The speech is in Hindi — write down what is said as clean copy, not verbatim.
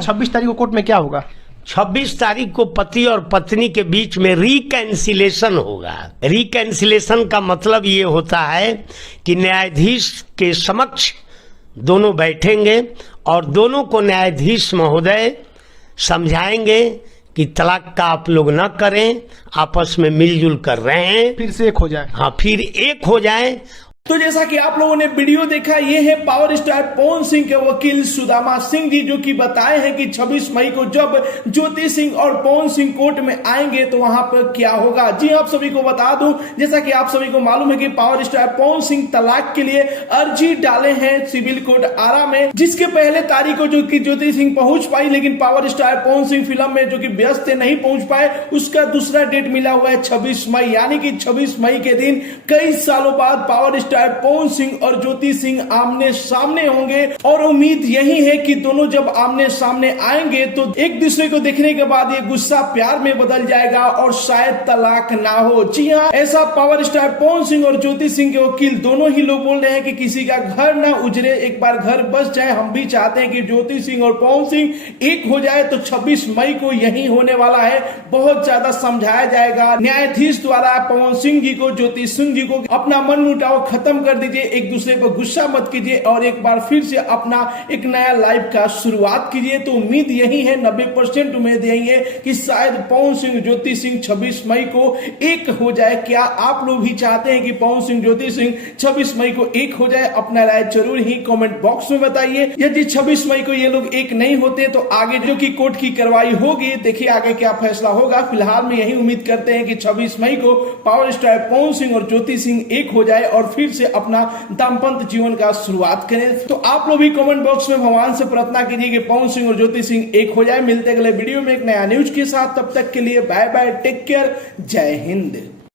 26 तारीख को कोर्ट में क्या होगा? 26 तारीख को पति और पत्नी के बीच में रिकैंसिलेशन होगा। रिकैंसिलेशन का मतलब ये होता है कि न्यायाधीश के समक्ष दोनों बैठेंगे और दोनों को न्यायाधीश महोदय समझाएंगे कि तलाक का आप लोग न करें, आपस में मिलजुल कर रहे हैं, फिर से एक हो जाए। हाँ, फिर एक हो जाए। तो जैसा कि आप लोगों ने वीडियो देखा, ये है पावर स्टार पवन सिंह के वकील सुदामा सिंह जी, जो कि बताए हैं कि 26 मई को जब ज्योति सिंह और पवन सिंह कोर्ट में आएंगे तो वहां पर क्या होगा। जी आप सभी को बता दूं, जैसा कि आप सभी को मालूम है कि पावर स्टार पवन सिंह तलाक के लिए अर्जी डाले हैं सिविल कोर्ट आरा में, जिसके पहले तारीख को जो कि ज्योति सिंह पहुंच पाई, लेकिन power star Pawan Singh film में जो कि व्यस्त थे नहीं पहुंच पाए। उसका दूसरा डेट मिला हुआ है 26 मई, यानी कि 26 मई के दिन कई सालों बाद पावर स्टार पवन सिंह और ज्योति सिंह आमने सामने होंगे। और उम्मीद यही है कि दोनों जब आमने सामने आएंगे तो एक दूसरे को देखने के बाद ये गुस्सा प्यार में बदल जाएगा और शायद तलाक ना हो। जी हाँ, ऐसा पावर स्टार पवन सिंह और ज्योति सिंह के वकील दोनों ही लोग बोल रहे हैं कि किसी का घर ना उजरे, एक बार घर बस जाए। हम भी चाहते हैं कि ज्योति सिंह और पवन सिंह एक हो जाए। तो 26 मई को यही होने वाला है। बहुत ज्यादा समझाया जाएगा न्यायाधीश द्वारा पवन सिंह जी को, ज्योति सिंह जी को, अपना मन मुटाव खत्म कर दीजिए, एक दूसरे पर गुस्सा मत कीजिए और एक बार फिर से अपना एक नया लाइफ का शुरुआत कीजिए। तो उम्मीद यही है, 90% उम्मीद यही है कि शायद पवन सिंह ज्योति सिंह 26 मई को एक हो जाए। क्या आप लोग भी चाहते हैं कि पवन सिंह ज्योति सिंह 26 मई को एक हो जाए? अपना राय जरूर ही कमेंट बॉक्स में बताइए। यदि 26 मई को ये लोग एक नहीं होते तो आगे जो कि कोर्ट की कार्रवाई होगी, देखिए आगे क्या फैसला होगा। फिलहाल में यही उम्मीद करते हैं कि 26 मई को पावर स्टार पवन सिंह और ज्योति सिंह एक हो जाए और फिर से अपना दाम्पत्य जीवन का शुरुआत करें। तो आप लोग भी कमेंट बॉक्स में भगवान से प्रार्थना कीजिए कि पवन सिंह और ज्योति सिंह एक हो जाए। मिलते अगले वीडियो में एक नया न्यूज के साथ, तब तक के लिए बाय बाय, टेक केयर, जय हिंद।